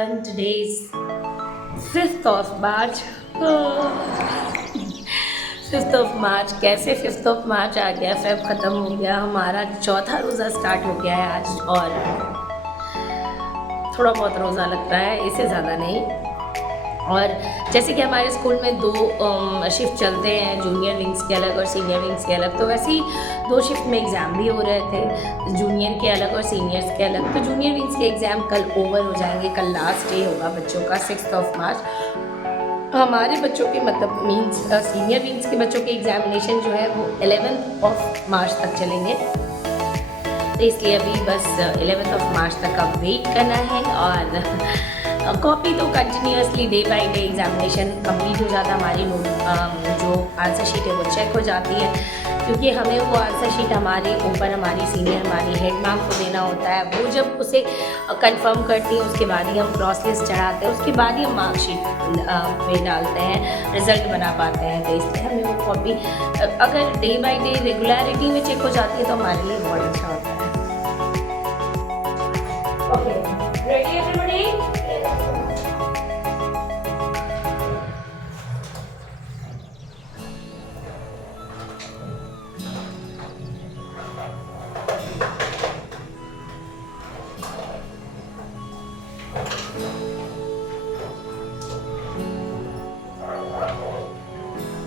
everyone. Today is 5th of March. 5th of March कैसे 5th of March आ गया, Feb ख़त्म हो गया, हमारा चौथा रोज़ा स्टार्ट हो गया है आज और थोड़ा बहुत रोज़ा लगता है, इससे ज़्यादा नहीं। और जैसे कि हमारे स्कूल में 2 शिफ्ट चलते हैं, जूनियर विंग्स के अलग और सीनियर विंग्स के अलग, तो वैसे ही 2 शिफ्ट में एग्ज़ाम भी हो रहे थे, जूनियर के अलग और सीनियर्स के अलग। तो जूनियर विंग्स के एग्ज़ाम कल ओवर हो जाएंगे, कल लास्ट डे होगा बच्चों का 6th of March। हमारे बच्चों के मतलब मीन्स सीनियर विंग्स के बच्चों के एग्ज़ामिनेशन जो है वो 11th of March तक चलेंगे, तो इसलिए अभी बस 11th of March तक अब वेट करना है। और कॉपी तो continuously day by day examination complete हो जाता है, हमारी जो आंसर शीट है वो चेक हो जाती है, क्योंकि हमें वो आंसर शीट हमारे ऊपर हमारी सीनियर हमारी हेड मैम को देना होता है। वो जब उसे कंफर्म करती है उसके बाद ही हम क्रॉस लिस्ट चढ़ाते हैं, उसके बाद ही हम मार्कशीट में डालते हैं, रिजल्ट बना पाते हैं। तो इसलिए हमें वो कॉपी अगर डे बाय डे रेगुलरिटी में चेक हो जाती है तो हमारे लिए बहुत अच्छा होता है। Okay, ready everybody?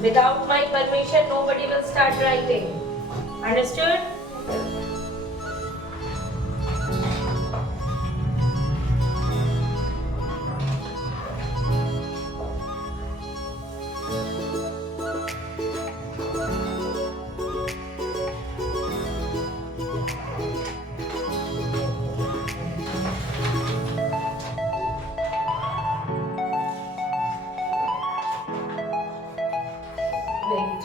Without my permission, nobody will start writing. Understood? Wait.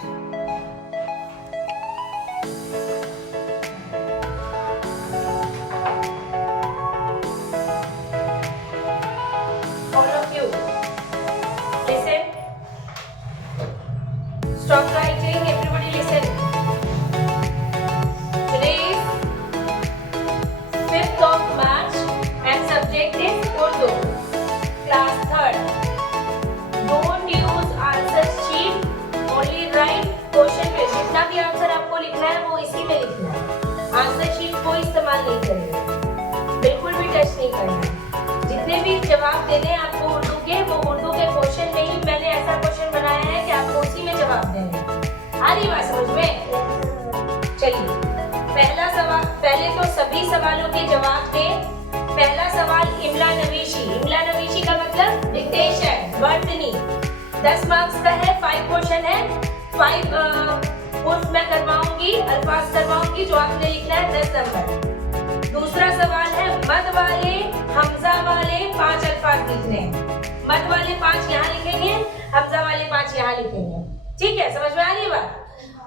All of you, listen. Stop writing. Everybody listen. Today is 5th of March and subject is Urdu. Class 3rd. Don't use answer sheet. Only write question पे जितना भी answer आपको लिखना है वो इसी में लिखना है। आंसर शीट को इस्तेमाल नहीं करेंगे, बिल्कुल भी टच नहीं करना है। जितने भी जवाब देने हैं आपको उर्दू के, वो उर्दू के क्वेश्चन में ही मैंने ऐसा क्वेश्चन बनाया है कि आपको उसी में जवाब देने हैं। आ रही बात समझ में? चलिए, पहला सवाल, पहले तो सभी सवालों के जवाब दें। पहला सवाल इमला नवीशी। इमला नवीशी का मतलब डिक्टेशन, वर्तनी। 10 मार्क्स का है, 5 क्वेश्चन है, 5 उर्फ मैं करवाऊंगी, अल्फाज करवाऊंगी, जो आपने लिखना है 10 नंबर। दूसरा सवाल है मद वाले हमजा वाले 5 अल्फाज लिखने हैं। मद वाले 5 यहाँ लिखेंगे, हमजा वाले 5 यहाँ लिखेंगे। ठीक है, समझ में आ रही है बात?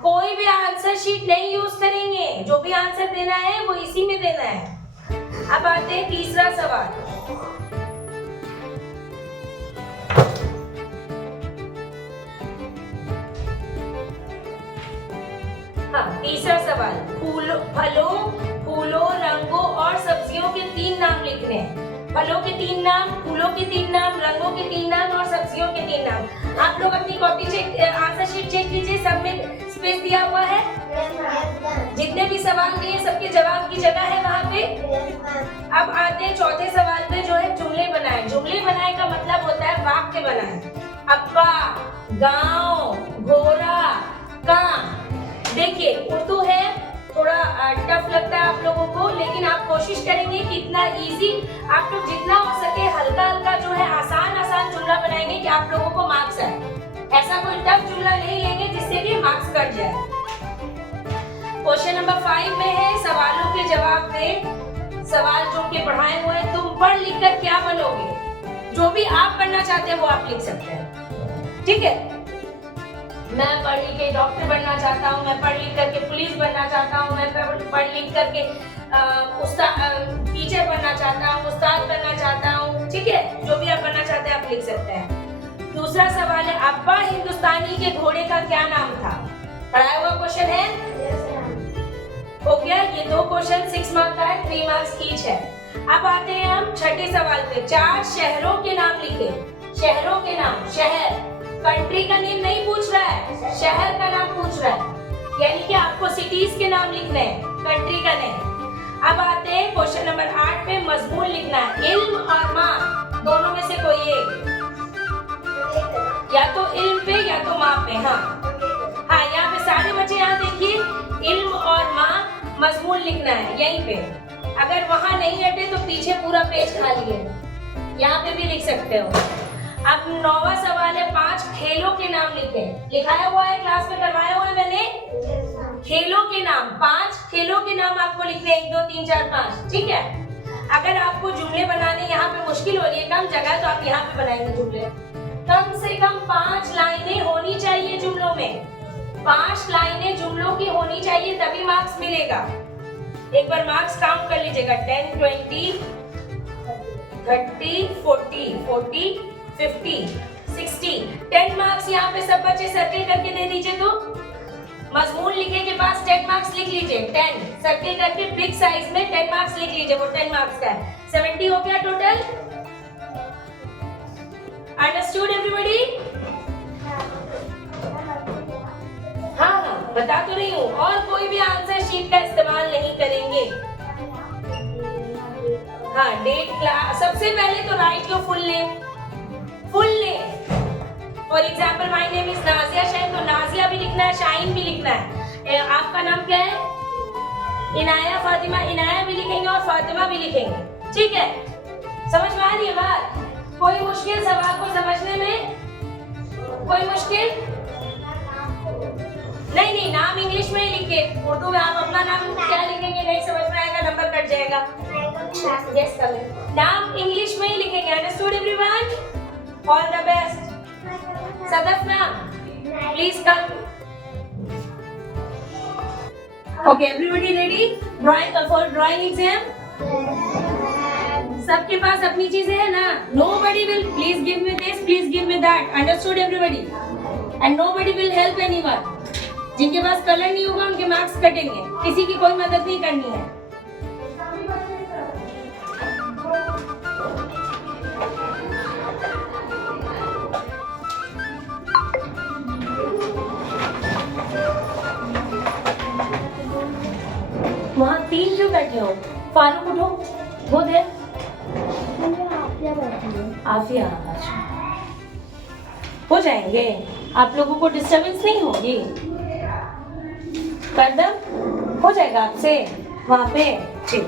कोई भी आंसर शीट नहीं यूज करेंगे, जो भी आंसर देना है वो इसी में देना है। अब आते हैं तीसरा सवाल। हाँ, तीसरा सवाल, फलों, फूलों, रंगों और सब्जियों के 3 नाम लिखने हैं। फलों के 3 नाम, फूलों के 3 नाम, रंगों के 3 नाम और सब्जियों के 3 नाम। आप लोग अपनी copy check, answer sheet check कीजिए, सब में स्पेस दिया हुआ है। जितने भी सवाल दिए सबके जवाब की जगह है वहाँ पे। अब आते हैं चौथे सवाल पे, जो है जुमले बनाए। जुमले बनाए का मतलब होता है वाक्य बनाए। अब्बा, गाँव, घोड़ा, काम। देखिए, उर्दू है, थोड़ा टफ लगता है आप लोगों को, लेकिन आप कोशिश करेंगे कि इतना इजी, आप लोग जितना हो सके हल्का हल्का जो है आसान आसान जुमला बनाएंगे कि आप लोगों को मार्क्स आए। ऐसा कोई टफ जुमला नहीं लेंगे जिससे कि मार्क्स कट जाए। क्वेश्चन नंबर 5 में है सवालों के जवाब दे। सवाल जो के पढ़ाए हुए हैं, तुम पढ़ लिख कर क्या बनोगे? जो भी आप बनना चाहते हैं वो आप लिख सकते हैं। ठीक है, मैं पढ़ लिख के डॉक्टर बनना चाहता हूँ, मैं पढ़ लिख करके पुलिस बनना चाहता हूँ, मैं पढ़ लिख करके टीचर बनना चाहता हूँ, उस्ताद बनना चाहता हूँ। ठीक है, जो भी आप बनना चाहते हैं आप लिख सकते हैं। दूसरा सवाल है अब्बा हिंदुस्तानी के घोड़े का क्या नाम था? पढ़ाया हुआ क्वेश्चन है, हो गया। ये 2 क्वेश्चन 6 मार्क्स का है, 3 मार्क्स ईच है। अब आते हैं हम छठे सवाल पे। 4 शहरों के नाम लिखे। शहरों के नाम, शहर, कंट्री का नेम नहीं पूछ रहा है, शहर का नाम पूछ रहा है, यानी कि आपको सिटीज के नाम लिखने हैं, कंट्री का नहीं। अब आते हैं क्वेश्चन नंबर 8 पे, मजमून लिखना है। इल्म और माँ दोनों में से कोई एक, या तो इल्म पे या तो माँ पे। हाँ हाँ, यहाँ पे सारे बच्चे यहाँ देखिए, इल्म और माँ मजमून लिखना है यहीं पे। अगर वहां नहीं हटे तो पीछे पूरा पेज खाली है, यहाँ पे भी लिख सकते हो। अब 9वां सवाल है, 5 खेलों के नाम लिखे। लिखाया हुआ है, क्लास में करवाया हुआ है मैंने। खेलों के नाम, 5 खेलों के नाम आपको लिखने, 1 2 3 4 5, ठीक है। अगर आपको जुमले बनाने यहाँ पे मुश्किल हो रही है, कम जगह, तो आप यहाँ पे बनाएंगे जुमले। कम से कम 5 लाइनें होनी चाहिए जुमलों में, 5 लाइनें जुमलों की होनी चाहिए, तभी मार्क्स मिलेगा। एक बार मार्क्स काउंट कर लीजिएगा, 10 20 30 40 40 50 60, 10 मार्क्स यहाँ पे सब बच्चे सर्किल करके दे दीजिए। तो मजमून लिखे के पास 10 मार्क्स लिख लीजिए, 10 सर्किल करके बिग साइज में 10 मार्क्स लिख लीजिए, वो 10 मार्क्स का है। 70 हो गया टोटल। Understood everybody? हाँ हाँ, बता तो रही हूँ। और कोई भी आंसर शीट का इस्तेमाल नहीं करेंगे। हाँ, डेट, क्लास, सबसे पहले तो right your full name. Full name, for example my name is Nazia Shaheen, तो नाजिया भी लिखना है, शाहीन भी लिखना है। आपका नाम क्या है? इनाया फातिमा, इनाया भी लिखेंगे और फातिमा भी लिखेंगे, ठीक है। समझ में आ रही है बात? कोई मुश्किल सवाल को समझने में कोई मुश्किल नहीं? नहीं, नाम इंग्लिश में ही लिखे, उर्दू में आप अपना नाम क्या लिखेंगे नहीं समझ में आएगा, नंबर कट जाएगा। यस करेक्ट, नाम इंग्लिश में ही लिखेंगे। Understood everyone? All the best. Sadaf नाम, please come. Okay, everybody ready drawing for drawing exam? सबके पास अपनी चीजें है ना? Nobody will please give me this, please give me that. Understood everybody? And nobody will help anyone. जिनके पास colour नहीं होगा उनके मार्क्स कटेंगे, किसी की कोई मदद नहीं करनी है। वहाँ 3 जो बैठे हो, फारूक उठो, वो दे। आफिया, हो जाएंगे, आप लोगों को डिस्टर्बेंस नहीं होगी। कदम हो जाएगा आपसे वहाँ पे, ठीक।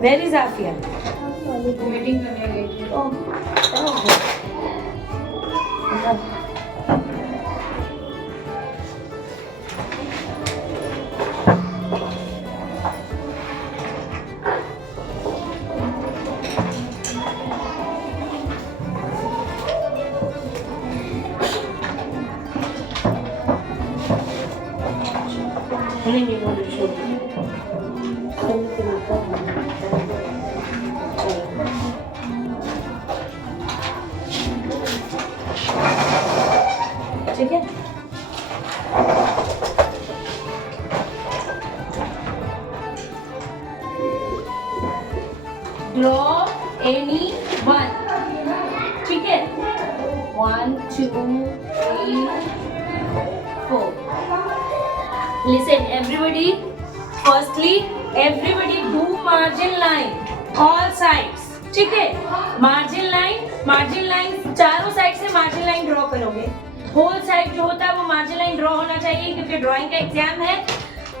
Where is Aafia? मीटिंग करने गई थी। ठीक है, ड्रॉ एनी वन, ठीक है, 1 2 3 4। Listen everybody, firstly everybody do margin line all sides, ठीक है। margin line चारों साइड से margin line ड्रॉ करोगे। होल साइड जो होता है वो margin line ड्रॉ होना चाहिए, क्योंकि ड्राइंग का एग्जाम है।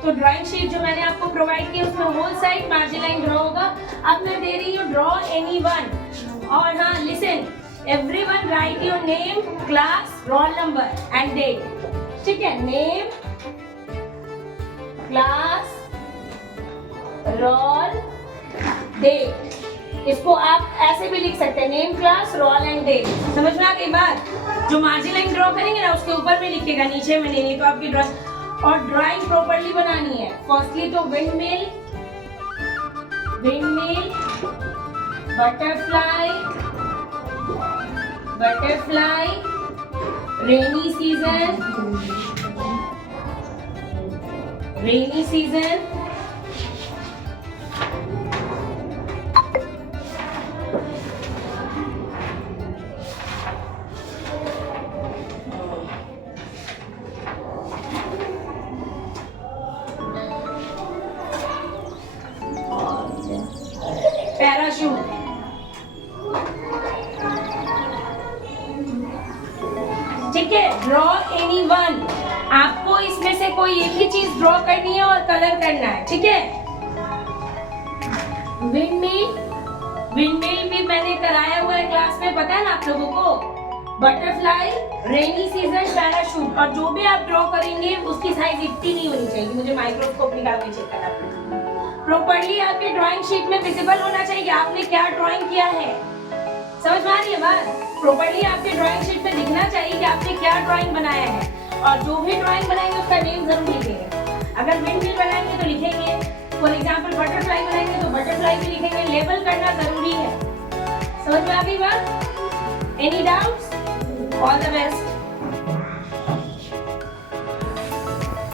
तो ड्राइंग शीट जो मैंने आपको प्रोवाइड की उसमें whole side margin line draw होगा। अब मैं दे रही हूँ ड्रॉ एनी वन। और हाँ, listen everyone, write your name, class, roll number and date, ठीक है। Name, class, roll, date. इसको आप ऐसे भी लिख सकते हैं, name, class, roll and date. समझ में आ गई बात? जो मार्जिन लाइन ड्रॉ करेंगे ना उसके ऊपर में लिखेगा, नीचे में नहीं, तो आपकी ड्राइंग और ड्राइंग प्रॉपर्ली बनानी है। फर्स्टली तो windmill, butterfly, rainy season, parachute. ठीक है, ड्रॉ एनी वन। आपको इसमें से कोई एक ही चीज ड्रॉ करनी है और कलर करना है। ठीक है, विंडमिल, विंडमिल भी मैंने कराया हुआ है क्लास में, पता है ना आप लोगों को। Butterfly, rainy season, parachute. और जो भी आप ड्रॉ करेंगे उसकी साइज इतनी नहीं होनी चाहिए, मुझे माइक्रोस्कोप निकाल के चेक करना पड़ेगा। प्रॉपर्ली आपके ड्राइंग शीट में विजिबल होना चाहिए कि आपने क्या ड्राइंग किया है। समझ में आ रही है बात? प्रॉपर्ली आपके ड्राइंग शीट में दिखना चाहिए कि आपने क्या ड्राइंग बनाया है। और जो भी ड्राइंग बनाएंगे उसका नेम जरूर लिखेंगे। अगर विंडमिल बनाएंगे तो लिखेंगे, फॉर एग्जांपल बटरफ्लाई बनाएंगे तो बटरफ्लाई भी लिखेंगे। लेबल करना जरूरी है। समझ में आ गई बात? Any doubts? All the best.